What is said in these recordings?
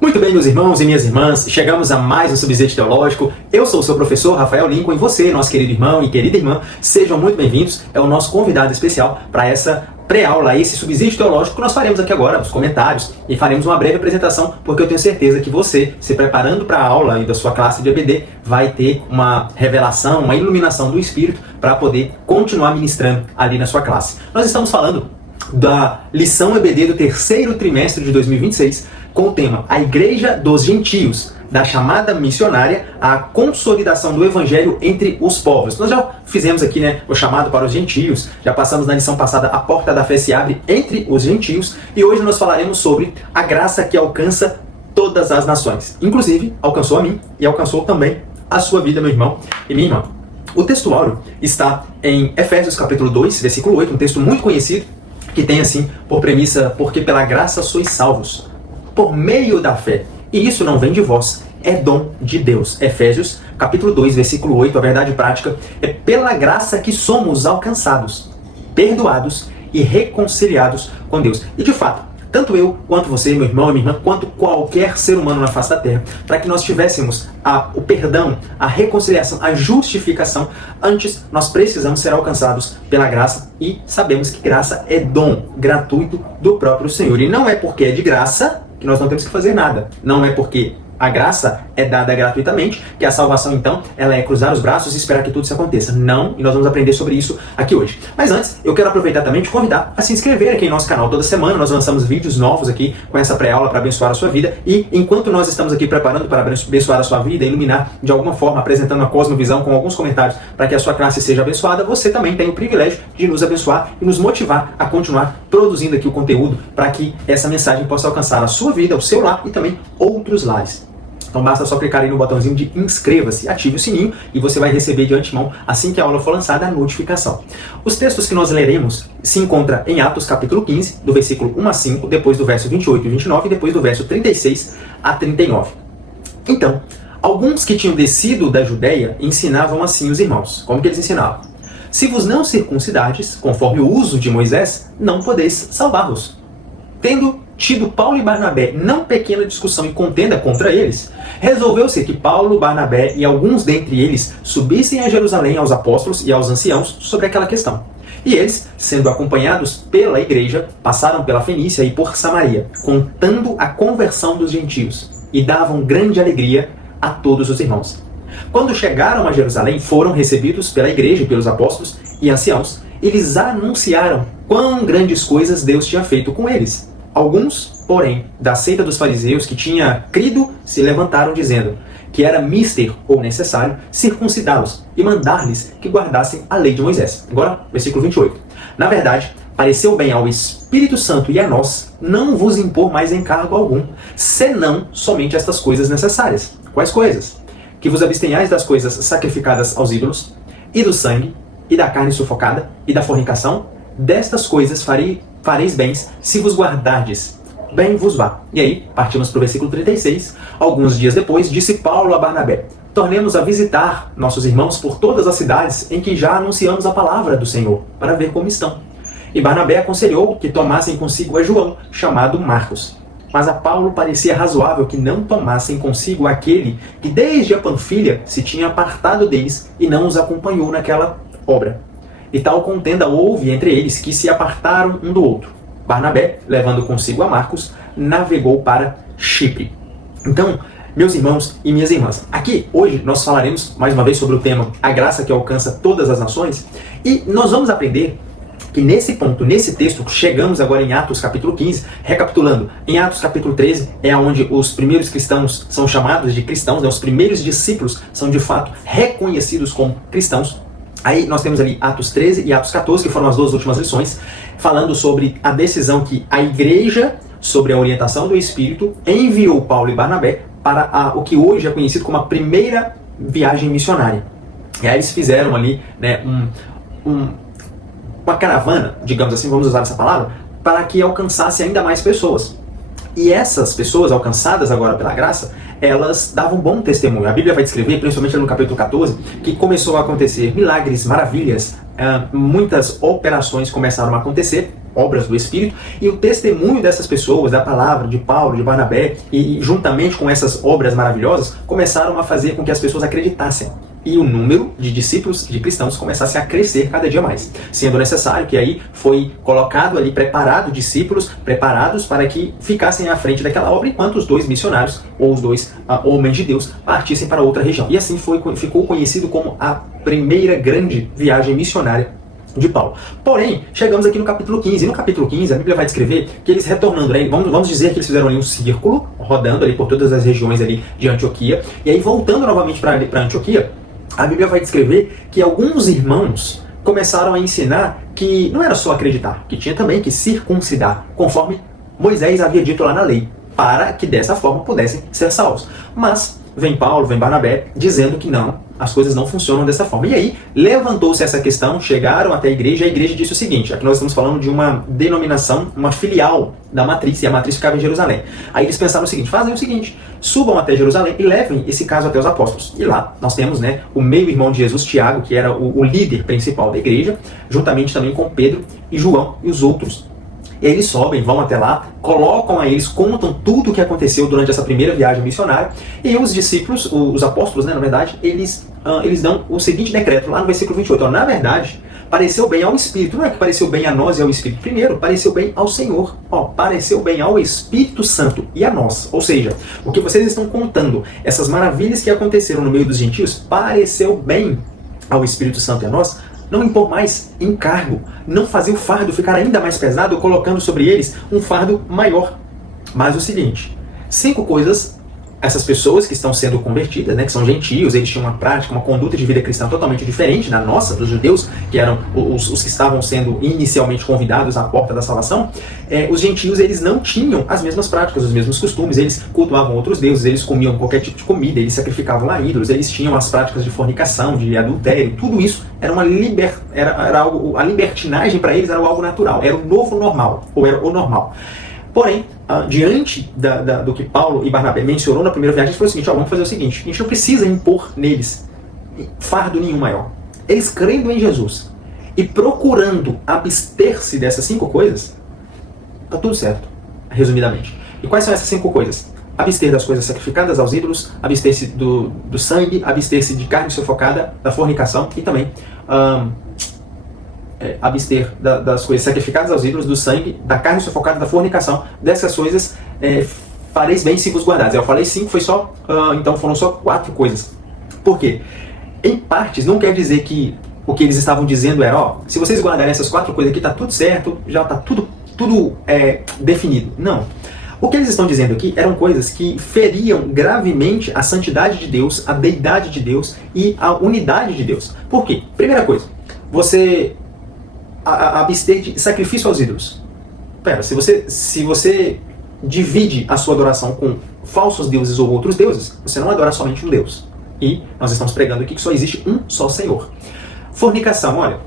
Muito bem, meus irmãos e minhas irmãs, chegamos a mais um Subsídio Teológico. Eu sou o seu professor Rafael Lincoln e você, nosso querido irmão e querida irmã, sejam muito bem-vindos. É o nosso convidado especial para essa pré-aula, esse Subsídio Teológico que nós faremos aqui agora, nos comentários, e faremos uma breve apresentação, porque eu tenho certeza que você, se preparando para a aula e da sua classe de EBD, vai ter uma revelação, uma iluminação do Espírito para poder continuar ministrando ali na sua classe. Nós estamos falando da lição EBD do terceiro trimestre de 2026, com o tema A Igreja dos Gentios, da chamada missionária à consolidação do Evangelho entre os povos. Nós já fizemos aqui, o chamado para os gentios, já passamos na lição passada, a porta da fé se abre entre os gentios, e hoje nós falaremos sobre a graça que alcança todas as nações. Inclusive, alcançou a mim e alcançou também a sua vida, meu irmão e minha irmã. O texto áureo está em Efésios capítulo 2, versículo 8, um texto muito conhecido, que tem assim por premissa, porque pela graça sois salvos, por meio da fé. E isso não vem de vós, é dom de Deus. Efésios, capítulo 2, versículo 8, a verdade prática é pela graça que somos alcançados, perdoados e reconciliados com Deus. E de fato, tanto eu, quanto você, meu irmão e minha irmã, quanto qualquer ser humano na face da terra, para que nós tivéssemos o perdão, a reconciliação, a justificação, antes nós precisamos ser alcançados pela graça, e sabemos que graça é dom gratuito do próprio Senhor. E não é porque é de graça que nós não temos que fazer nada. Não é porque a graça é dada gratuitamente que a salvação, então, ela é cruzar os braços e esperar que tudo isso aconteça. Não, e nós vamos aprender sobre isso aqui hoje. Mas antes, eu quero aproveitar também e te convidar a se inscrever aqui em nosso canal. Toda semana nós lançamos vídeos novos aqui com essa pré-aula para abençoar a sua vida. E enquanto nós estamos aqui preparando para abençoar a sua vida, iluminar de alguma forma, apresentando a cosmovisão com alguns comentários para que a sua classe seja abençoada, você também tem o privilégio de nos abençoar e nos motivar a continuar produzindo aqui o conteúdo para que essa mensagem possa alcançar a sua vida, o seu lar e também outros lares. Então basta só clicar aí no botãozinho de inscreva-se, ative o sininho e você vai receber de antemão, assim que a aula for lançada, a notificação. Os textos que nós leremos se encontram em Atos capítulo 15, do versículo 1 a 5, depois do verso 28 e 29 e depois do verso 36 a 39. Então, alguns que tinham descido da Judéia ensinavam assim os irmãos. Como que eles ensinavam? Se vos não circuncidardes, conforme o uso de Moisés, não podeis salvar-vos. Tendo tido Paulo e Barnabé não pequena discussão e contenda contra eles, resolveu-se que Paulo, Barnabé e alguns dentre eles subissem a Jerusalém aos apóstolos e aos anciãos sobre aquela questão. E eles, sendo acompanhados pela igreja, passaram pela Fenícia e por Samaria, contando a conversão dos gentios, e davam grande alegria a todos os irmãos. Quando chegaram a Jerusalém, foram recebidos pela igreja e pelos apóstolos e anciãos, e lhes anunciaram quão grandes coisas Deus tinha feito com eles. Alguns, porém, da seita dos fariseus que tinha crido, se levantaram dizendo que era mister ou necessário circuncidá-los e mandar-lhes que guardassem a lei de Moisés. Agora, versículo 28. Na verdade, pareceu bem ao Espírito Santo e a nós não vos impor mais encargo algum, senão somente estas coisas necessárias. Quais coisas? Que vos abstenhais das coisas sacrificadas aos ídolos, e do sangue, e da carne sufocada, e da fornicação. Destas coisas fareis bens, se vos guardardes, bem vos vá. E aí, partimos para o versículo 36. Alguns dias depois, disse Paulo a Barnabé: tornemos a visitar nossos irmãos por todas as cidades em que já anunciamos a palavra do Senhor, para ver como estão. E Barnabé aconselhou que tomassem consigo a João, chamado Marcos. Mas a Paulo parecia razoável que não tomassem consigo aquele que desde a Panfilha se tinha apartado deles e não os acompanhou naquela obra. E tal contenda houve entre eles que se apartaram um do outro. Barnabé, levando consigo a Marcos, navegou para Chipre. Então, meus irmãos e minhas irmãs, aqui hoje nós falaremos mais uma vez sobre o tema A Graça que Alcança Todas as Nações, e nós vamos aprender que nesse ponto, nesse texto, chegamos agora em Atos capítulo 15, recapitulando, em Atos capítulo 13 é onde os primeiros cristãos são chamados de cristãos, os primeiros discípulos são de fato reconhecidos como cristãos. Aí nós temos ali Atos 13 e Atos 14, que foram as duas últimas lições, falando sobre a decisão que a igreja, sobre a orientação do Espírito, enviou Paulo e Barnabé para o que hoje é conhecido como a primeira viagem missionária. E aí eles fizeram ali uma caravana, digamos assim, vamos usar essa palavra, para que alcançasse ainda mais pessoas. E essas pessoas alcançadas agora pela graça, elas davam bom testemunho. A Bíblia vai descrever, principalmente no capítulo 14, que começou a acontecer milagres, maravilhas, muitas operações começaram a acontecer, obras do Espírito, e o testemunho dessas pessoas, da palavra, de Paulo, de Barnabé, e juntamente com essas obras maravilhosas, começaram a fazer com que as pessoas acreditassem. E o número de discípulos, de cristãos, começasse a crescer cada dia mais. Sendo necessário que aí foi colocado ali, preparado discípulos, preparados para que ficassem à frente daquela obra, enquanto os 2 missionários, ou os 2 homens de Deus, partissem para outra região. E assim ficou conhecido como a primeira grande viagem missionária de Paulo. Porém, chegamos aqui no capítulo 15. E no capítulo 15, a Bíblia vai descrever que eles retornando, né, vamos dizer que eles fizeram ali um círculo, rodando ali por todas as regiões ali de Antioquia, e aí voltando novamente para Antioquia, a Bíblia vai descrever que alguns irmãos começaram a ensinar que não era só acreditar, que tinha também que circuncidar, conforme Moisés havia dito lá na lei, para que dessa forma pudessem ser salvos. Mas vem Paulo, vem Barnabé, dizendo que não, as coisas não funcionam dessa forma. E aí, levantou-se essa questão, chegaram até a igreja disse o seguinte, aqui nós estamos falando de uma denominação, uma filial da matriz, e a matriz ficava em Jerusalém. Aí eles pensaram o seguinte, fazem o seguinte, subam até Jerusalém e levem esse caso até os apóstolos. E lá nós temos, né, o meio-irmão de Jesus, Tiago, que era o líder principal da igreja, juntamente também com Pedro e João e os outros. E eles sobem, vão até lá, colocam a eles, contam tudo o que aconteceu durante essa primeira viagem missionária, e os discípulos, os apóstolos, né, na verdade, eles dão o seguinte decreto, lá no versículo 28, na verdade, pareceu bem ao Espírito, não é que pareceu bem a nós e ao Espírito primeiro, pareceu bem ao Senhor, pareceu bem ao Espírito Santo e a nós, ou seja, o que vocês estão contando, essas maravilhas que aconteceram no meio dos gentios, pareceu bem ao Espírito Santo e a nós, não impor mais encargo, não fazer o fardo ficar ainda mais pesado, colocando sobre eles um fardo maior. Mas o seguinte, 5 coisas, essas pessoas que estão sendo convertidas, né, que são gentios, eles tinham uma prática, uma conduta de vida cristã totalmente diferente da nossa, dos judeus, que eram os que estavam sendo inicialmente convidados à porta da salvação. Os gentios, eles não tinham as mesmas práticas, os mesmos costumes, eles cultuavam outros deuses, eles comiam qualquer tipo de comida, eles sacrificavam a ídolos, eles tinham as práticas de fornicação, de adultério, tudo isso era algo, a libertinagem para eles era algo natural, era o novo normal, ou era o normal. Porém, diante do que Paulo e Barnabé mencionou na primeira viagem, eles falaram o seguinte, vamos fazer o seguinte, a gente não precisa impor neles fardo nenhum maior. Eles crendo em Jesus e procurando abster-se dessas 5 coisas, está tudo certo, resumidamente. E quais são essas 5 coisas? Abster das coisas sacrificadas aos ídolos, abster-se do sangue, abster-se de carne sufocada, da fornicação e também abster das coisas sacrificadas aos ídolos, do sangue, da carne sufocada, da fornicação. Dessas coisas fareis bem se vos guardares. Eu falei 5, então foram só 4 coisas. Por quê? Em partes, não quer dizer que o que eles estavam dizendo era, se vocês guardarem essas 4 coisas aqui, está tudo certo, já está tudo definido. Não. O que eles estão dizendo aqui eram coisas que feriam gravemente a santidade de Deus, a deidade de Deus e a unidade de Deus. Por quê? Primeira coisa, você abster de sacrifício aos ídolos. Pera, se você divide a sua adoração com falsos deuses ou outros deuses, você não adora somente um Deus. E nós estamos pregando aqui que só existe um só Senhor. Fornicação, olha,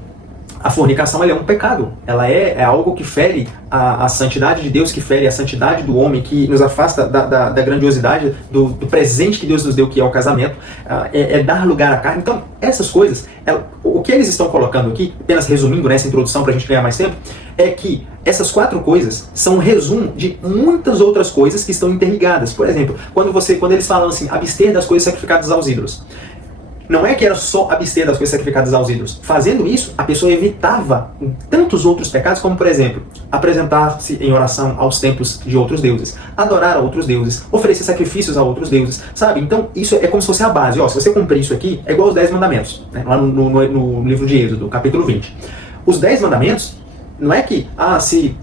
a fornicação ela é um pecado, ela é algo que fere a santidade de Deus, que fere a santidade do homem, que nos afasta da grandiosidade do presente que Deus nos deu, que é o casamento, é dar lugar à carne. Então, essas coisas, o que eles estão colocando aqui, apenas resumindo nessa introdução para a gente ganhar mais tempo, é que essas 4 coisas são um resumo de muitas outras coisas que estão interligadas. Por exemplo, quando eles falam assim, abster das coisas sacrificadas aos ídolos, não é que era só abster das coisas sacrificadas aos ídolos. Fazendo isso, a pessoa evitava tantos outros pecados, como, por exemplo, apresentar-se em oração aos templos de outros deuses, adorar a outros deuses, oferecer sacrifícios a outros deuses, sabe? Então, isso é como se fosse a base. Se você cumprir isso aqui, é igual aos 10 mandamentos, né? Lá no livro de Êxodo, capítulo 20. Os 10 mandamentos, não é que, se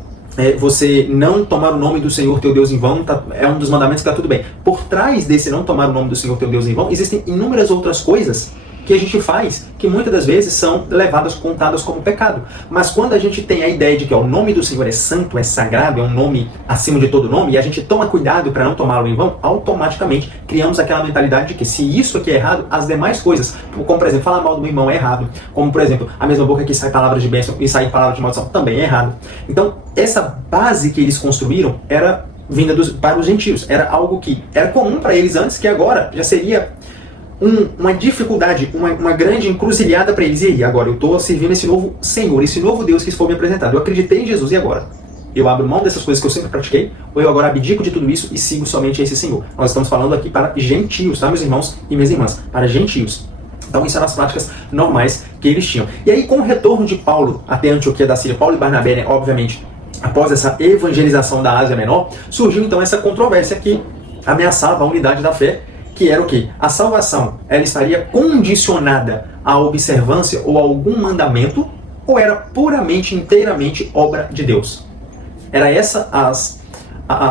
você não tomar o nome do Senhor teu Deus em vão, é um dos mandamentos que está tudo bem. Por trás desse não tomar o nome do Senhor teu Deus em vão, existem inúmeras outras coisas que a gente faz, que muitas das vezes são contadas como pecado. Mas quando a gente tem a ideia de que o nome do Senhor é santo, é sagrado, é um nome acima de todo nome, e a gente toma cuidado para não tomá-lo em vão, automaticamente criamos aquela mentalidade de que se isso aqui é errado, as demais coisas, como por exemplo, falar mal do meu irmão é errado, como por exemplo, a mesma boca que sai palavras de bênção e sai palavras de maldição também é errado. Então, essa base que eles construíram era vinda para os gentios, era algo que era comum para eles antes, que agora já seria uma dificuldade, uma grande encruzilhada para eles. E aí, agora eu estou servindo esse novo Senhor, esse novo Deus que foi me apresentado. Eu acreditei em Jesus, e agora? Eu abro mão dessas coisas que eu sempre pratiquei, ou eu agora abdico de tudo isso e sigo somente esse Senhor? Nós estamos falando aqui para gentios, tá, meus irmãos e minhas irmãs? Para gentios. Então isso eram as práticas normais que eles tinham. E aí, com o retorno de Paulo até Antioquia da Síria, Paulo e Barnabé, né, obviamente, após essa evangelização da Ásia Menor, surgiu então essa controvérsia que ameaçava a unidade da fé, que era o quê? A salvação, ela estaria condicionada à observância ou a algum mandamento, ou era puramente, inteiramente obra de Deus? Era essa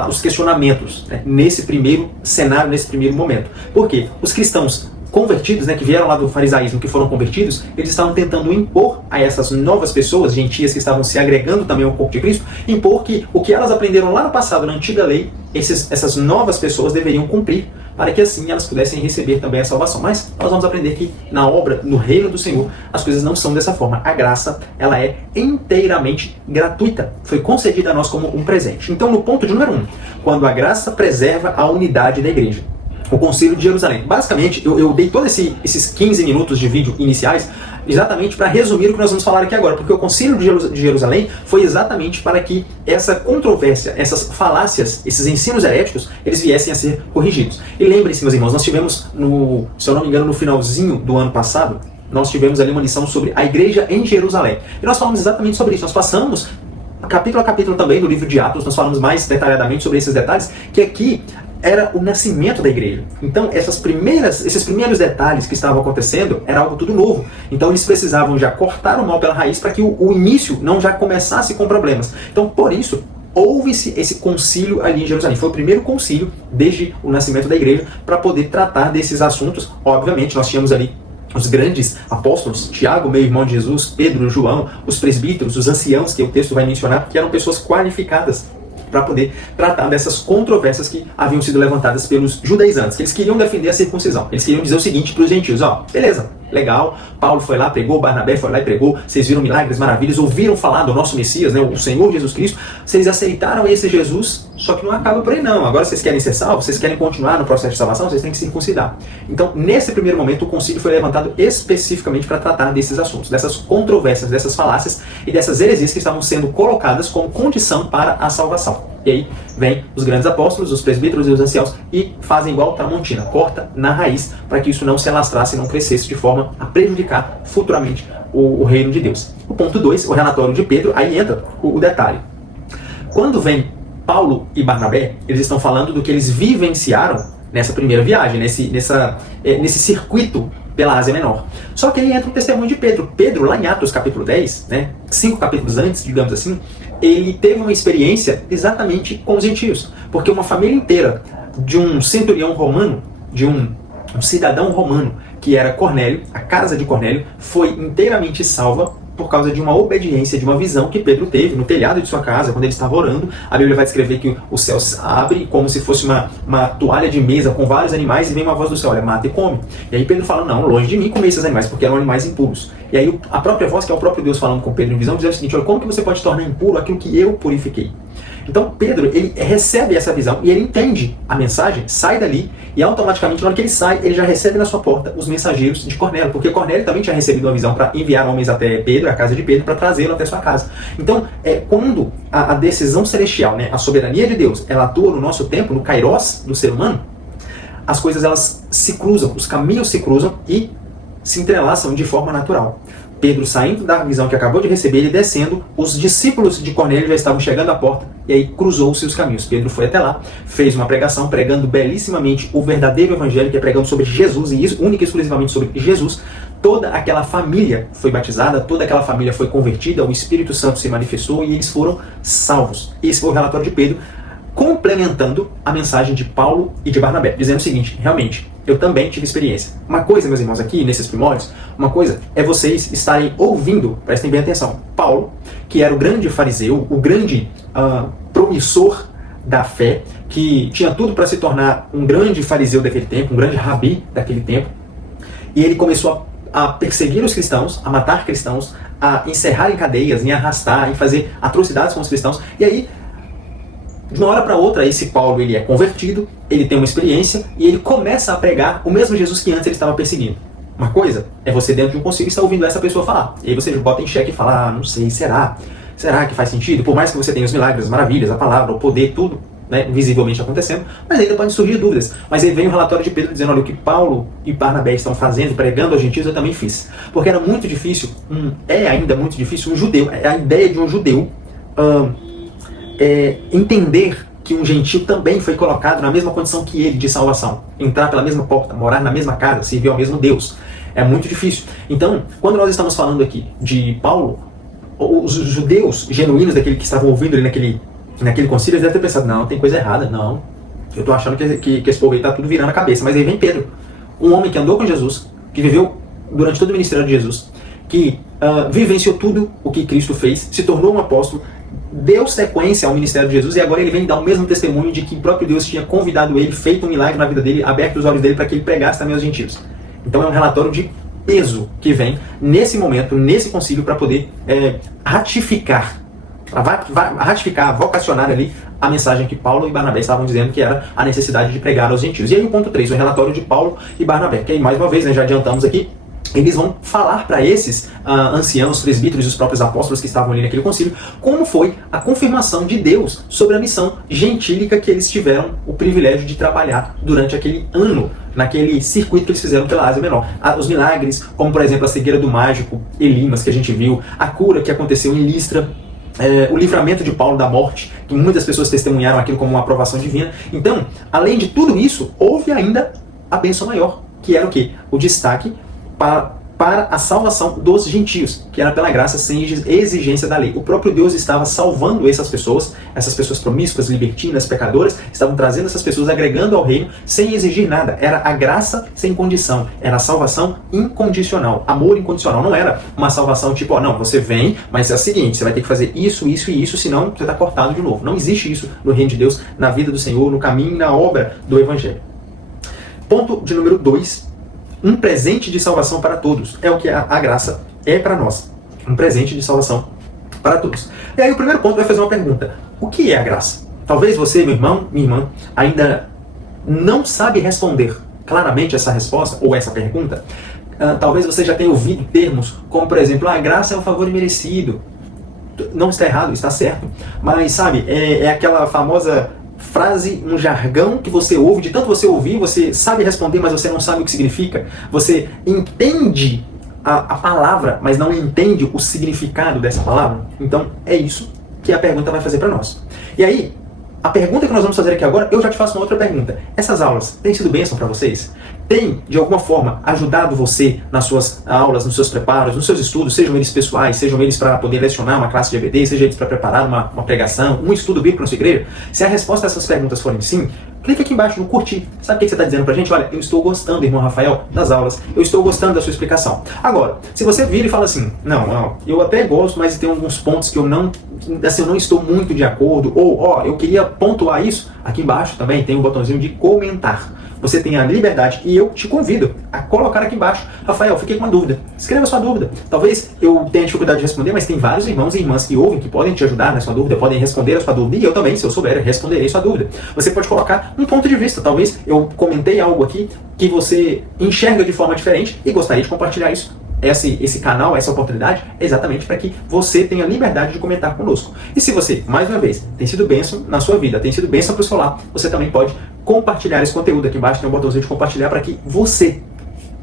os questionamentos, né, nesse primeiro cenário, nesse primeiro momento. Porque os cristãos convertidos, né, que vieram lá do farisaísmo, que foram convertidos, eles estavam tentando impor a essas novas pessoas, gentias que estavam se agregando também ao corpo de Cristo, impor que o que elas aprenderam lá no passado, na antiga lei, essas novas pessoas deveriam cumprir, para que assim elas pudessem receber também a salvação. Mas nós vamos aprender que na obra, no reino do Senhor, as coisas não são dessa forma. A graça, ela é inteiramente gratuita. Foi concedida a nós como um presente. Então, no ponto de número 1, quando a graça preserva a unidade da igreja. O Concílio de Jerusalém. Basicamente, eu dei todos esses 15 minutos de vídeo iniciais exatamente para resumir o que nós vamos falar aqui agora, porque o Concílio de Jerusalém foi exatamente para que essa controvérsia, essas falácias, esses ensinos heréticos, eles viessem a ser corrigidos. E lembrem-se, meus irmãos, nós tivemos, se eu não me engano, no finalzinho do ano passado, nós tivemos ali uma lição sobre a igreja em Jerusalém. E nós falamos exatamente sobre isso. Nós passamos capítulo a capítulo também do livro de Atos, nós falamos mais detalhadamente sobre esses detalhes, que aqui era o nascimento da igreja. Então, esses primeiros detalhes que estavam acontecendo era algo tudo novo. Então, eles precisavam já cortar o mal pela raiz para que o início não já começasse com problemas. Então, por isso, houve-se esse concílio ali em Jerusalém. Foi o primeiro concílio desde o nascimento da igreja para poder tratar desses assuntos. Obviamente, nós tínhamos ali os grandes apóstolos, Tiago, meu irmão de Jesus, Pedro, João, os presbíteros, os anciãos, que o texto vai mencionar, que eram pessoas qualificadas para poder tratar dessas controvérsias que haviam sido levantadas pelos judaizantes, que eles queriam defender a circuncisão. Eles queriam dizer o seguinte para os gentios: ó, beleza, legal, Paulo foi lá, pregou, Barnabé foi lá e pregou, vocês viram milagres, maravilhas, ouviram falar do nosso Messias, né, o Senhor Jesus Cristo, vocês aceitaram esse Jesus, só que não acaba por aí não. Agora vocês querem ser salvos, vocês querem continuar no processo de salvação, vocês têm que circuncidar. Então, nesse primeiro momento, o concílio foi levantado especificamente para tratar desses assuntos, dessas controvérsias, dessas falácias e dessas heresias que estavam sendo colocadas como condição para a salvação. E aí vem os grandes apóstolos, os presbíteros e os anciãos e fazem igual Tramontina, corta na raiz para que isso não se alastrasse e não crescesse de forma a prejudicar futuramente o reino de Deus. O ponto 2, o relatório de Pedro, aí entra o detalhe. Quando vem Paulo e Barnabé, eles estão falando do que eles vivenciaram nessa primeira viagem, nesse circuito pela Ásia Menor. Só que aí entra o testemunho de Pedro. Pedro, lá em Atos capítulo 10, né, 5 capítulos antes, digamos assim, ele teve uma experiência exatamente com os gentios. Porque uma família inteira de um centurião romano, de um cidadão romano, que era Cornélio, a casa de Cornélio, foi inteiramente salva por causa de uma obediência, de uma visão que Pedro teve no telhado de sua casa, quando ele estava orando. A Bíblia vai descrever que o céu se abre como se fosse uma toalha de mesa com vários animais e vem uma voz do céu: olha, mata e come. E aí Pedro fala: não, longe de mim comer esses animais, porque eram animais impuros. E aí a própria voz, que é o próprio Deus falando com Pedro em visão, diz o seguinte: olha, como que você pode tornar impuro aquilo que eu purifiquei? Então Pedro, ele recebe essa visão e ele entende a mensagem, sai dali e automaticamente, na hora que ele sai, ele já recebe na sua porta os mensageiros de Cornélio, porque Cornélio também tinha recebido uma visão para enviar homens até Pedro, a casa de Pedro, para trazê-lo até sua casa. Então, quando a decisão celestial, né, a soberania de Deus, ela atua no nosso tempo, no kairos do ser humano, as coisas elas se cruzam, os caminhos se cruzam e se entrelaçam de forma natural. Pedro saindo da visão que acabou de receber, ele descendo, os discípulos de Cornélio já estavam chegando à porta, e aí cruzou-se os caminhos. Pedro foi até lá, fez uma pregação, pregando belíssimamente o verdadeiro evangelho, que é pregando sobre Jesus, e isso, única e exclusivamente sobre Jesus. Toda aquela família foi batizada, toda aquela família foi convertida, o Espírito Santo se manifestou e eles foram salvos. Esse foi o relatório de Pedro, complementando a mensagem de Paulo e de Barnabé, dizendo o seguinte: realmente, eu também tive experiência. Uma coisa, meus irmãos, aqui nesses primórdios, uma coisa é vocês estarem ouvindo, prestem bem atenção, Paulo, que era o grande fariseu, o grande promissor da fé, que tinha tudo para se tornar um grande fariseu daquele tempo, um grande rabi daquele tempo, e ele começou a perseguir os cristãos, a matar cristãos, a encerrar em cadeias, em arrastar, em fazer atrocidades com os cristãos, e aí De uma hora para outra, esse Paulo ele é convertido, ele tem uma experiência e ele começa a pregar o mesmo Jesus que antes ele estava perseguindo. Uma coisa é você dentro de um concílio estar ouvindo essa pessoa falar. E aí você bota em xeque e fala, não sei, será? Será que faz sentido? Por mais que você tenha os milagres, as maravilhas, a palavra, o poder, tudo, né, visivelmente acontecendo, mas ainda podem surgir dúvidas. Mas aí vem o relatório de Pedro dizendo, olha, o que Paulo e Barnabé estão fazendo, pregando aos gentios, eu também fiz. Porque era muito difícil, é ainda muito difícil, um judeu, a ideia de um judeu entender que um gentio também foi colocado na mesma condição que ele de salvação. Entrar pela mesma porta, morar na mesma casa, servir ao mesmo Deus. É muito difícil. Então, quando nós estamos falando aqui de Paulo, os judeus genuínos daquele que estavam ouvindo ele naquele concílio, eles devem ter pensado, não, tem coisa errada, não. Eu estou achando que esse povo aí está tudo virando a cabeça. Mas aí vem Pedro, um homem que andou com Jesus, que viveu durante todo o ministério de Jesus, que vivenciou tudo o que Cristo fez, se tornou um apóstolo, deu sequência ao ministério de Jesus e agora ele vem dar o mesmo testemunho de que o próprio Deus tinha convidado ele, feito um milagre na vida dele, aberto os olhos dele para que ele pregasse também aos gentios. Então é um relatório de peso que vem nesse momento, nesse concílio, para poder ratificar, vocacionar ali a mensagem que Paulo e Barnabé estavam dizendo, que era a necessidade de pregar aos gentios. E aí o ponto 3, o relatório de Paulo e Barnabé, que aí mais uma vez, né, já adiantamos aqui, eles vão falar para esses anciãos, presbíteros e os próprios apóstolos que estavam ali naquele concílio, como foi a confirmação de Deus sobre a missão gentílica que eles tiveram o privilégio de trabalhar durante aquele ano, naquele circuito que eles fizeram pela Ásia Menor. Os milagres, como por exemplo a cegueira do mágico Elimas, que a gente viu, a cura que aconteceu em Listra, o livramento de Paulo da morte, que muitas pessoas testemunharam aquilo como uma aprovação divina. Então, além de tudo isso, houve ainda a bênção maior, que era o quê? O destaque para a salvação dos gentios, que era pela graça sem exigência da lei. O próprio Deus estava salvando essas pessoas promíscuas, libertinas, pecadoras, estavam trazendo essas pessoas, agregando ao reino, sem exigir nada. Era a graça sem condição, era a salvação incondicional, amor incondicional. Não era uma salvação tipo, não, você vem, mas é o seguinte, você vai ter que fazer isso, isso e isso, senão você está cortado de novo. Não existe isso no reino de Deus, na vida do Senhor, no caminho e na obra do Evangelho. Ponto de número 2, um presente de salvação para todos. É o que a graça é para nós. Um presente de salvação para todos. E aí o primeiro ponto vai fazer uma pergunta. O que é a graça? Talvez você, meu irmão, minha irmã, ainda não sabe responder claramente essa resposta ou essa pergunta. Talvez você já tenha ouvido termos como, por exemplo, a graça é um favor imerecido. Não está errado, está certo. Mas, sabe, é aquela famosa frase, um jargão que você ouve, de tanto você ouvir, você sabe responder, mas você não sabe o que significa. Você entende a palavra, mas não entende o significado dessa palavra. Então, é isso que a pergunta vai fazer para nós. E aí, a pergunta que nós vamos fazer aqui agora, eu já te faço uma outra pergunta. Essas aulas têm sido bênção para vocês? Tem, de alguma forma, ajudado você nas suas aulas, nos seus preparos, nos seus estudos, sejam eles pessoais, sejam eles para poder lecionar uma classe de EBD, sejam eles para preparar uma pregação, um estudo bíblico na sua igreja? Se a resposta a essas perguntas forem sim, clica aqui embaixo no curtir. Sabe o que você está dizendo pra gente? Olha, eu estou gostando, irmão Rafael, das aulas, eu estou gostando da sua explicação. Agora, se você vira e fala assim, não, eu até gosto, mas tem alguns pontos que eu não estou muito de acordo, ou, eu queria pontuar isso, aqui embaixo também tem um botãozinho de comentar. Você tem a liberdade e eu te convido a colocar aqui embaixo. Rafael, fiquei com uma dúvida. Escreva a sua dúvida. Talvez eu tenha dificuldade de responder, mas tem vários irmãos e irmãs que ouvem, que podem te ajudar na sua dúvida, podem responder a sua dúvida. E eu também, se eu souber, responderei a sua dúvida. Você pode colocar um ponto de vista. Talvez eu comentei algo aqui que você enxerga de forma diferente e gostaria de compartilhar isso. Esse canal, essa oportunidade, é exatamente para que você tenha liberdade de comentar conosco. E se você, mais uma vez, tem sido bênção na sua vida, tem sido bênção para o seu lar, você também pode compartilhar esse conteúdo. Aqui embaixo tem um botãozinho de compartilhar para que você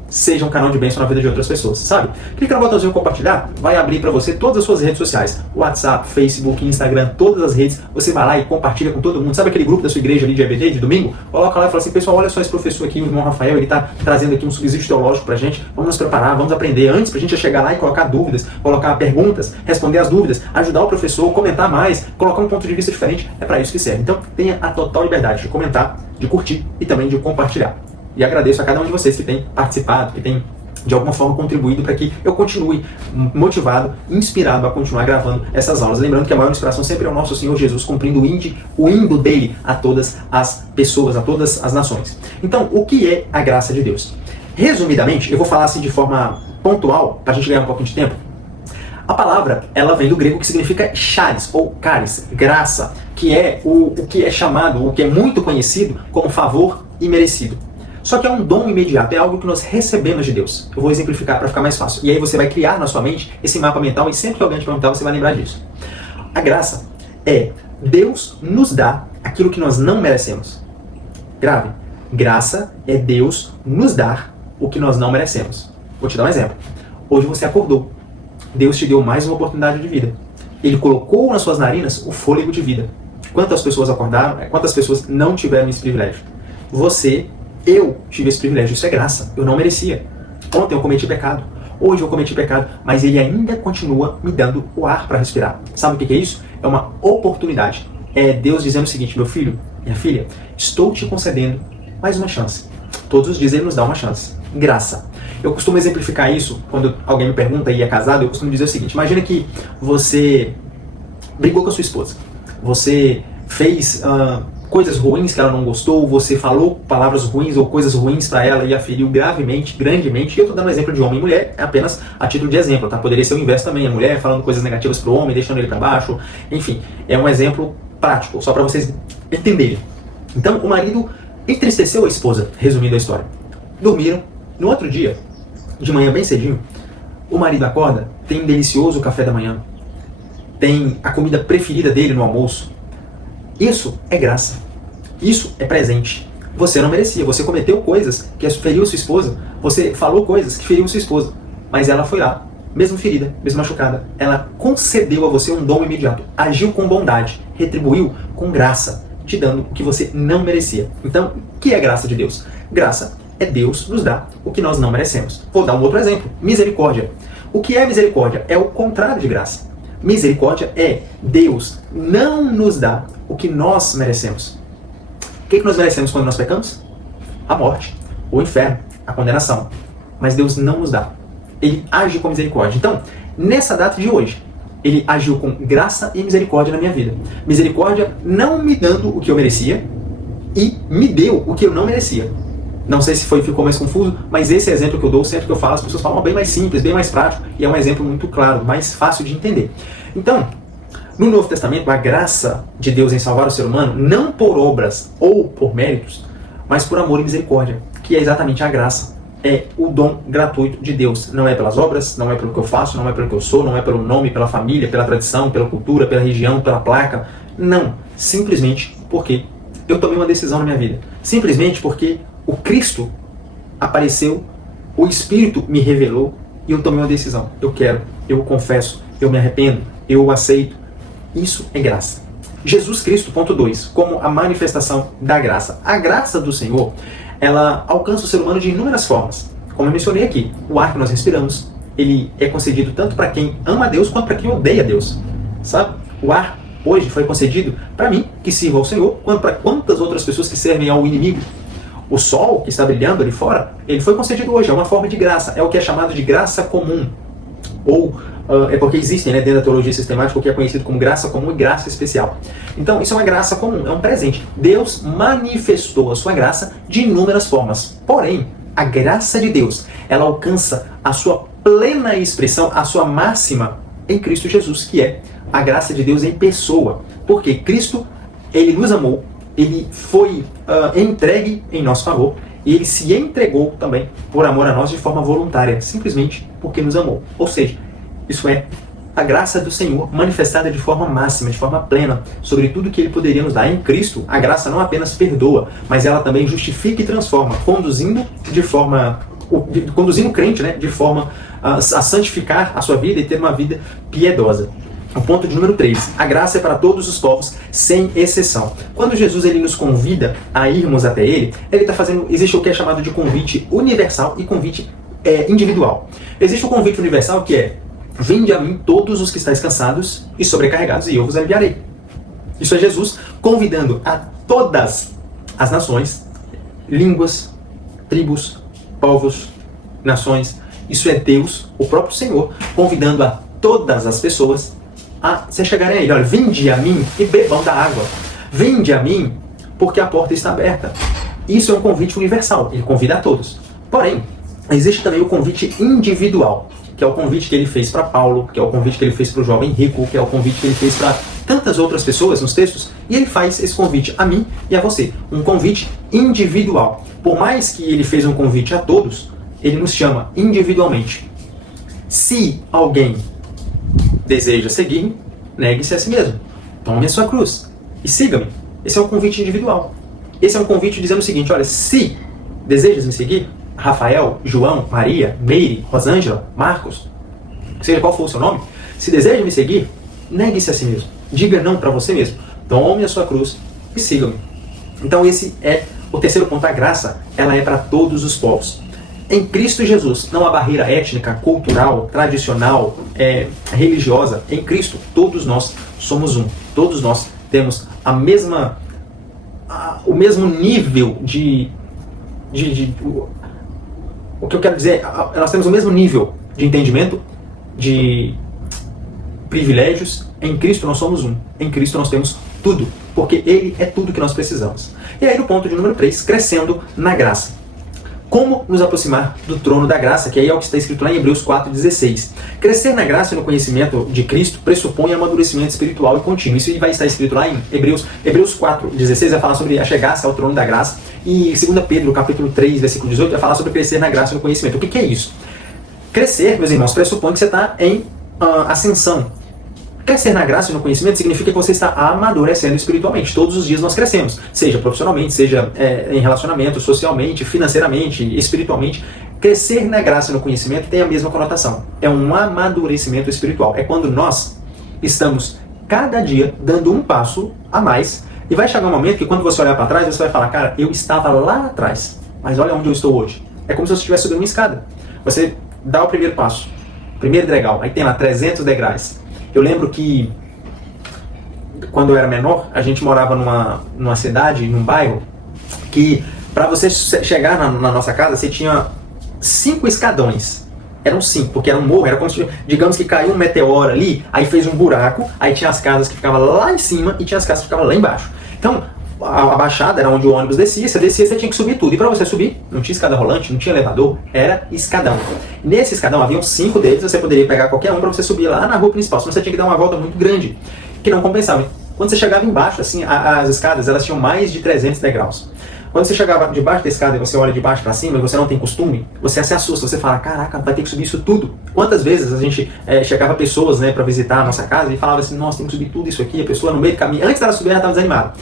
seja um canal de bênção na vida de outras pessoas, sabe? Clica no botãozinho compartilhar, vai abrir para você todas as suas redes sociais, WhatsApp, Facebook, Instagram, todas as redes, você vai lá e compartilha com todo mundo. Sabe aquele grupo da sua igreja ali de EBD, de domingo? Coloca lá e fala assim, pessoal, olha só esse professor aqui, o irmão Rafael, ele está trazendo aqui um subsídio teológico pra gente, vamos nos preparar, vamos aprender antes pra gente chegar lá e colocar dúvidas, colocar perguntas, responder as dúvidas, ajudar o professor, comentar mais, colocar um ponto de vista diferente, é para isso que serve. Então, tenha a total liberdade de comentar, de curtir e também de compartilhar. E agradeço a cada um de vocês que tem participado, que tem de alguma forma contribuído para que eu continue motivado, inspirado a continuar gravando essas aulas. Lembrando que a maior inspiração sempre é o nosso Senhor Jesus, cumprindo o indo dele a todas as pessoas, a todas as nações. Então, o que é a graça de Deus? Resumidamente, eu vou falar assim de forma pontual, para a gente ganhar um pouquinho de tempo. A palavra, ela vem do grego que significa charis, ou charis, graça, que é o que é chamado, o que é muito conhecido como favor imerecido. Só que é um dom imediato, é algo que nós recebemos de Deus. Eu vou exemplificar para ficar mais fácil. E aí você vai criar na sua mente esse mapa mental e sempre que alguém te perguntar, você vai lembrar disso. A graça é Deus nos dá aquilo que nós não merecemos. Grave. Graça é Deus nos dar o que nós não merecemos. Vou te dar um exemplo. Hoje você acordou. Deus te deu mais uma oportunidade de vida. Ele colocou nas suas narinas o fôlego de vida. Quantas pessoas acordaram? Quantas pessoas não tiveram esse privilégio? Eu tive esse privilégio. Isso é graça. Eu não merecia. Ontem eu cometi pecado. Hoje eu cometi pecado. Mas Ele ainda continua me dando o ar para respirar. Sabe o que é isso? É uma oportunidade. É Deus dizendo o seguinte: meu filho, minha filha, estou te concedendo mais uma chance. Todos os dias Ele nos dá uma chance. Graça. Eu costumo exemplificar isso quando alguém me pergunta e é casado. Eu costumo dizer o seguinte: imagina que você brigou com a sua esposa. Você fez coisas ruins que ela não gostou, você falou palavras ruins ou coisas ruins para ela e a feriu gravemente, grandemente. E eu estou dando exemplo de homem e mulher apenas a título de exemplo, tá? Poderia ser o inverso também, a mulher falando coisas negativas para o homem, deixando ele para baixo. Enfim, é um exemplo prático, só para vocês entenderem. Então, o marido entristeceu a esposa, resumindo a história. Dormiram. No outro dia, de manhã bem cedinho, o marido acorda, tem um delicioso café da manhã, tem a comida preferida dele no almoço. Isso é graça. Isso é presente. Você não merecia. Você cometeu coisas que feriu sua esposa. Você falou coisas que feriu sua esposa. Mas ela foi lá, mesmo ferida, mesmo machucada. Ela concedeu a você um dom imediato. Agiu com bondade. Retribuiu com graça, te dando o que você não merecia. Então, o que é graça de Deus? Graça é Deus nos dar o que nós não merecemos. Vou dar um outro exemplo. Misericórdia. O que é misericórdia? É o contrário de graça. Misericórdia é Deus não nos dá o que nós merecemos. O que nós merecemos quando nós pecamos? A morte, o inferno, a condenação. Mas Deus não nos dá. Ele age com misericórdia. Então, nessa data de hoje, Ele agiu com graça e misericórdia na minha vida. Misericórdia não me dando o que eu merecia e me deu o que eu não merecia. Não sei se ficou mais confuso, mas esse exemplo que eu dou, sempre que eu falo, as pessoas falam bem mais simples, bem mais prático, e é um exemplo muito claro, mais fácil de entender. Então, no Novo Testamento, a graça de Deus em salvar o ser humano, não por obras ou por méritos, mas por amor e misericórdia, que é exatamente a graça. É o dom gratuito de Deus. Não é pelas obras, não é pelo que eu faço, não é pelo que eu sou, não é pelo nome, pela família, pela tradição, pela cultura, pela região, pela placa. Não. Simplesmente porque eu tomei uma decisão na minha vida. Simplesmente porque o Cristo apareceu, o Espírito me revelou e eu tomei uma decisão. Eu quero, eu confesso, eu me arrependo, eu aceito. Isso é graça. Jesus Cristo, ponto 2, como a manifestação da graça. A graça do Senhor, ela alcança o ser humano de inúmeras formas. Como eu mencionei aqui, o ar que nós respiramos, ele é concedido tanto para quem ama a Deus quanto para quem odeia a Deus. Sabe? O ar hoje foi concedido para mim, que sirvo ao Senhor, quanto para quantas outras pessoas que servem ao inimigo. O sol que está brilhando ali fora, ele foi concedido hoje, é uma forma de graça, é o que é chamado de graça comum. Ou é porque existem, dentro da teologia sistemática, o que é conhecido como graça comum e graça especial. Então, isso é uma graça comum, é um presente. Deus manifestou a sua graça de inúmeras formas. Porém, a graça de Deus, ela alcança a sua plena expressão, a sua máxima em Cristo Jesus, que é a graça de Deus em pessoa. Porque Cristo, Ele nos amou, Ele foi entregue em nosso favor, e Ele se entregou também por amor a nós de forma voluntária, simplesmente porque nos amou. Ou seja, isso é a graça do Senhor manifestada de forma máxima, de forma plena, sobre tudo que Ele poderia nos dar. Em Cristo, a graça não apenas perdoa, mas ela também justifica e transforma, conduzindo o crente, de forma a santificar a sua vida e ter uma vida piedosa. O ponto de número 3, a graça é para todos os povos, sem exceção. Quando Jesus ele nos convida a irmos até Ele está fazendo, existe o que é chamado de convite universal e convite individual. Existe o convite universal que é: vinde a mim todos os que estáis cansados e sobrecarregados, e eu vos aliviarei. Isso é Jesus convidando a todas as nações, línguas, tribos, povos, nações. Isso é Deus, o próprio Senhor, convidando a todas as pessoas a se chegarem a Ele. Olha, vinde a mim e bebam da água. Vinde a mim porque a porta está aberta. Isso é um convite universal. Ele convida a todos. Porém, existe também o convite individual, que é o convite que ele fez para Paulo, que é o convite que ele fez para o jovem rico, que é o convite que ele fez para tantas outras pessoas nos textos, e ele faz esse convite a mim e a você, um convite individual. Por mais que ele fez um convite a todos, ele nos chama individualmente. Se alguém deseja seguir-me, negue-se a si mesmo, tome a sua cruz e siga-me. Esse é um convite individual. Esse é um convite dizendo o seguinte: olha, se desejas me seguir, Rafael, João, Maria, Meire, Rosângela, Marcos, seja qual for o seu nome, se deseja me seguir, negue-se a si mesmo. Diga não para você mesmo. Tome a sua cruz e siga-me. Então esse é o terceiro ponto. A graça, ela é para todos os povos. Em Cristo Jesus, não há barreira étnica, cultural, tradicional, religiosa. Em Cristo, todos nós somos um. Todos nós temos o mesmo nível o que eu quero dizer, nós temos o mesmo nível de entendimento, de privilégios. Em Cristo nós somos um. Em Cristo nós temos tudo, porque Ele é tudo que nós precisamos. E aí no ponto de número 3, crescendo na graça. Como nos aproximar do trono da graça, que aí é o que está escrito lá em Hebreus 4,16. Crescer na graça e no conhecimento de Cristo pressupõe amadurecimento espiritual e contínuo. Isso vai estar escrito lá em Hebreus 4,16, vai falar sobre a chegar-se ao trono da graça. E 2 Pedro, capítulo 3, versículo 18, vai falar sobre crescer na graça e no conhecimento. O que é isso? Crescer, meus irmãos, pressupõe que você está em ascensão. Crescer na graça e no conhecimento significa que você está amadurecendo espiritualmente. Todos os dias nós crescemos, seja profissionalmente, seja em relacionamento, socialmente, financeiramente, espiritualmente. Crescer na graça e no conhecimento tem a mesma conotação. É um amadurecimento espiritual. É quando nós estamos cada dia dando um passo a mais. E vai chegar um momento que quando você olhar para trás, você vai falar: cara, eu estava lá atrás, mas olha onde eu estou hoje. É como se você estivesse subindo uma escada. Você dá o primeiro passo, primeiro degrau, aí tem lá 300 degraus. Eu lembro que, quando eu era menor, a gente morava numa cidade, num bairro, que para você chegar na nossa casa, você tinha 5 escadões. Eram 5, porque era um morro, era como se, digamos que caiu um meteoro ali, aí fez um buraco, aí tinha as casas que ficavam lá em cima e tinha as casas que ficavam lá embaixo. Então, a baixada era onde o ônibus descia, você tinha que subir tudo. E para você subir, não tinha escada rolante, não tinha elevador, era escadão. Nesse escadão haviam 5 deles, você poderia pegar qualquer um para você subir lá na rua principal, senão você tinha que dar uma volta muito grande, que não compensava. Quando você chegava embaixo, assim, as escadas, elas tinham mais de 300 degraus. Quando você chegava debaixo da escada e você olha de baixo para cima e você não tem costume, você se assusta, você fala: caraca, vai ter que subir isso tudo. Quantas vezes a gente chegava pessoas, né, para visitar a nossa casa e falava assim: nossa, tem que subir tudo isso aqui. A pessoa no meio do caminho, antes dela subir, ela estava desanimada.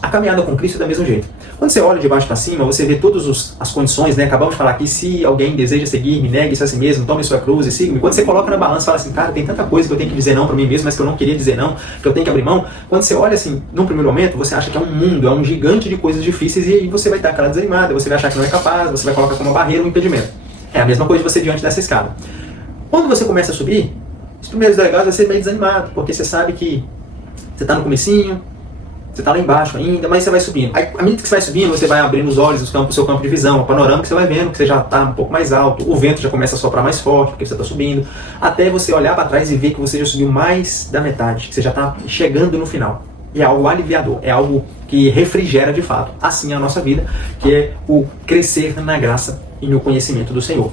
A caminhada com Cristo é do mesmo jeito. Quando você olha de baixo para cima, você vê todas as condições, né? Acabamos de falar aqui: se alguém deseja seguir-me, negue-se a si mesmo, tome sua cruz e siga-me. Quando você coloca na balança e fala assim: cara, tem tanta coisa que eu tenho que dizer não para mim mesmo, mas que eu não queria dizer não, que eu tenho que abrir mão. Quando você olha assim, num primeiro momento, você acha que é um mundo, é um gigante de coisas difíceis, e aí você vai estar aquela desanimada, você vai achar que não é capaz, você vai colocar como uma barreira, um impedimento. É a mesma coisa de você diante dessa escada. Quando você começa a subir, os primeiros degraus vai ser meio desanimado, porque você sabe que você está no comecinho, você está lá embaixo ainda, mas você vai subindo. Aí, à medida que você vai subindo, você vai abrindo os olhos, o seu campo de visão, o panorama, que você vai vendo que você já está um pouco mais alto, o vento já começa a soprar mais forte, porque você está subindo, até você olhar para trás e ver que você já subiu mais da metade, que você já está chegando no final. É algo aliviador, é algo que refrigera de fato. Assim é a nossa vida, que é o crescer na graça e no conhecimento do Senhor.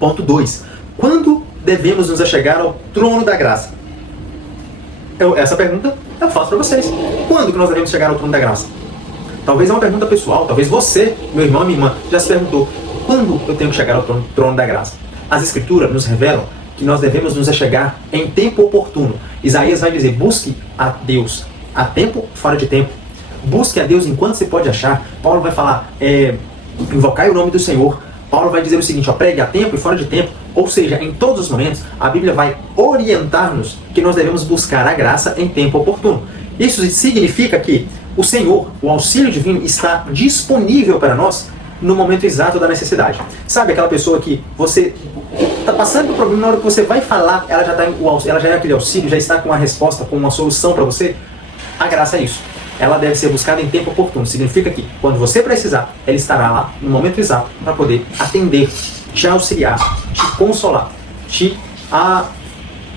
Ponto 2. Quando devemos nos achegar ao trono da graça? Essa pergunta eu faço para vocês. Quando que nós devemos chegar ao trono da graça? Talvez é uma pergunta pessoal, talvez você, meu irmão, minha irmã, já se perguntou: quando eu tenho que chegar ao trono da graça? As Escrituras nos revelam que nós devemos nos achegar em tempo oportuno. Isaías vai dizer: busque a Deus a tempo, fora de tempo. Busque a Deus enquanto você pode achar. Paulo vai falar: invocai o nome do Senhor. Paulo vai dizer o seguinte: pregue a tempo e fora de tempo. Ou seja, em todos os momentos, a Bíblia vai orientar-nos que nós devemos buscar a graça em tempo oportuno. Isso significa que o Senhor, o auxílio divino, está disponível para nós no momento exato da necessidade. Sabe aquela pessoa que você está passando por problema, na hora que você vai falar, ela já é aquele auxílio, já está com a resposta, com uma solução para você? A graça é isso. Ela deve ser buscada em tempo oportuno. Significa que, quando você precisar, ela estará lá no momento exato para poder atender, te auxiliar, te consolar, te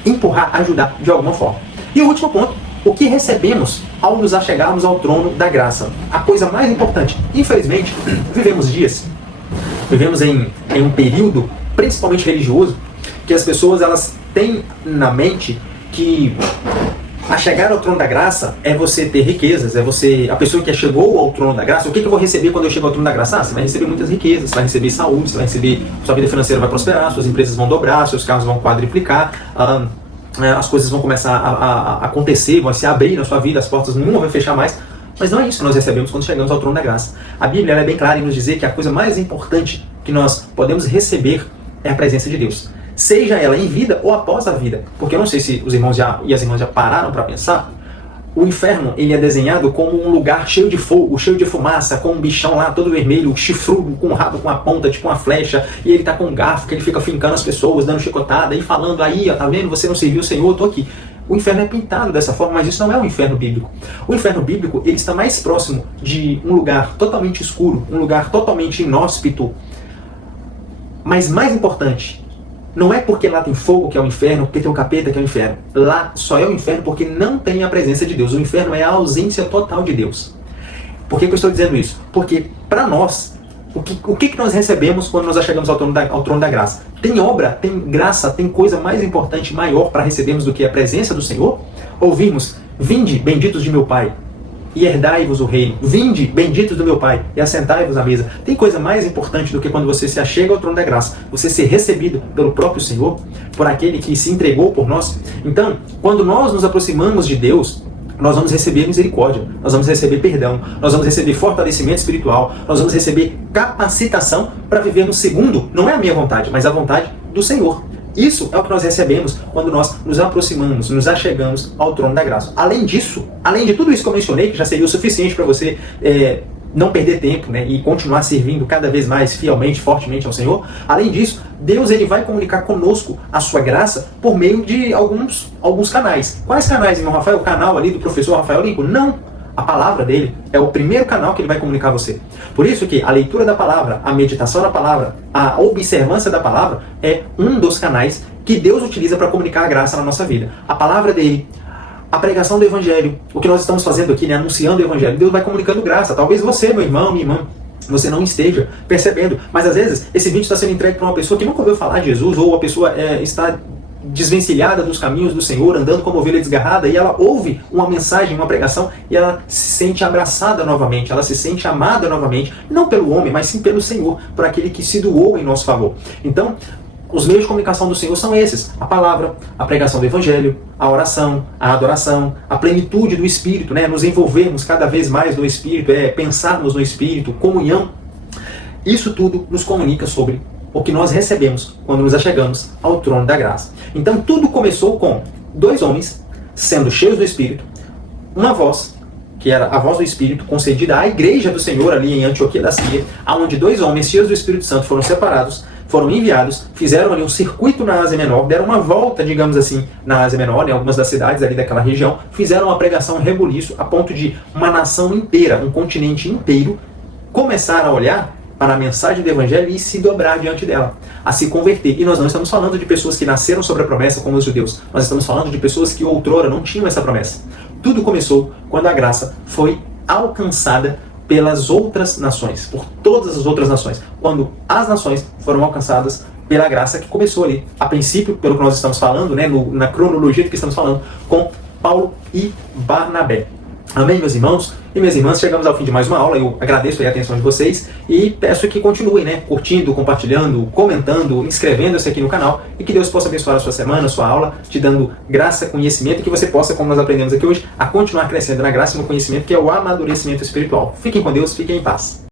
empurrar, ajudar de alguma forma. E o último ponto: o que recebemos ao nos achegarmos ao trono da graça? A coisa mais importante. Infelizmente, vivemos dias vivemos em um período, principalmente religioso, que as pessoas elas têm na mente que a chegar ao trono da graça é você ter riquezas, é você, a pessoa que chegou ao trono da graça, o que eu vou receber quando eu chego ao trono da graça? Você vai receber muitas riquezas, você vai receber saúde, você vai receber, sua vida financeira vai prosperar, suas empresas vão dobrar, seus carros vão quadriplicar, as coisas vão começar a acontecer, vão se abrir na sua vida, as portas nenhuma vai fechar mais. Mas não é isso que nós recebemos quando chegamos ao trono da graça. A Bíblia é bem clara em nos dizer que a coisa mais importante que nós podemos receber é a presença de Deus. Seja ela em vida ou após a vida. Porque eu não sei se os irmãos e as irmãs já pararam para pensar. O inferno ele é desenhado como um lugar cheio de fogo, cheio de fumaça, com um bichão lá todo vermelho, chifrudo, com um rabo, com uma ponta, tipo uma flecha, e ele tá com um garfo, que ele fica fincando as pessoas, dando chicotada e falando aí, ó, tá vendo? Você não serviu o Senhor, eu tô aqui. O inferno é pintado dessa forma, mas isso não é o inferno bíblico. O inferno bíblico ele está mais próximo de um lugar totalmente escuro, um lugar totalmente inóspito. Mas mais importante, não é porque lá tem fogo que é o inferno, porque tem um capeta que é o inferno. Lá só é o inferno porque não tem a presença de Deus. O inferno é a ausência total de Deus. Por que eu estou dizendo isso? Porque para nós, o que nós recebemos quando nós chegamos ao trono da graça? Tem obra, tem graça, tem coisa mais importante, maior para recebermos do que a presença do Senhor? Ouvimos, vinde, benditos de meu Pai, e herdai-vos o reino. Vinde, benditos do meu Pai, e assentai-vos à mesa. Tem coisa mais importante do que quando você se achega ao trono da graça, você ser recebido pelo próprio Senhor, por aquele que se entregou por nós? Então, quando nós nos aproximamos de Deus, nós vamos receber misericórdia, nós vamos receber perdão, nós vamos receber fortalecimento espiritual, nós vamos receber capacitação para viver no segundo, não é a minha vontade, mas a vontade do Senhor. Isso é o que nós recebemos quando nós nos aproximamos, nos achegamos ao trono da graça. Além disso, além de tudo isso que eu mencionei, que já seria o suficiente para você não perder tempo, né, e continuar servindo cada vez mais fielmente, fortemente ao Senhor, além disso, Deus ele vai comunicar conosco a sua graça por meio de alguns canais. Quais canais, irmão Rafael? O canal ali do professor Rafael Lincoln? Não! A palavra dele é o primeiro canal que ele vai comunicar a você. Por isso que a leitura da palavra, a meditação da palavra, a observância da palavra é um dos canais que Deus utiliza para comunicar a graça na nossa vida. A palavra dele, a pregação do Evangelho, o que nós estamos fazendo aqui, né, anunciando o Evangelho, Deus vai comunicando graça. Talvez você, meu irmão, minha irmã, você não esteja percebendo, mas às vezes esse vídeo está sendo entregue para uma pessoa que nunca ouviu falar de Jesus, ou a pessoa está desvencilhada dos caminhos do Senhor, andando como ovelha desgarrada, e ela ouve uma mensagem, uma pregação, e ela se sente abraçada novamente, ela se sente amada novamente, não pelo homem, mas sim pelo Senhor, por aquele que se doou em nosso favor. Então, os meios de comunicação do Senhor são esses: a palavra, a pregação do Evangelho, a oração, a adoração, a plenitude do Espírito, né? Nos envolvermos cada vez mais no Espírito, pensarmos no Espírito, comunhão. Isso tudo nos comunica sobre o que nós recebemos quando nos achegamos ao trono da graça. Então tudo começou com dois homens sendo cheios do Espírito, uma voz, que era a voz do Espírito, concedida à igreja do Senhor ali em Antioquia da Síria, onde dois homens cheios do Espírito Santo foram separados, foram enviados, fizeram ali um circuito na Ásia Menor, deram uma volta, digamos assim, na Ásia Menor, em algumas das cidades ali daquela região, fizeram uma pregação em rebuliço, a ponto de uma nação inteira, um continente inteiro, começar a olhar para a mensagem do Evangelho e se dobrar diante dela, a se converter. E nós não estamos falando de pessoas que nasceram sobre a promessa como os judeus, nós estamos falando de pessoas que outrora não tinham essa promessa. Tudo começou quando a graça foi alcançada pelas outras nações, por todas as outras nações, quando as nações foram alcançadas pela graça que começou ali, a princípio, pelo que nós estamos falando, né, na cronologia do que estamos falando, com Paulo e Barnabé. Amém, meus irmãos e minhas irmãs? Chegamos ao fim de mais uma aula. Eu agradeço a atenção de vocês e peço que continuem, né, curtindo, compartilhando, comentando, inscrevendo-se aqui no canal, e que Deus possa abençoar a sua semana, a sua aula, te dando graça, conhecimento, e que você possa, como nós aprendemos aqui hoje, a continuar crescendo na graça e no conhecimento, que é o amadurecimento espiritual. Fiquem com Deus, fiquem em paz.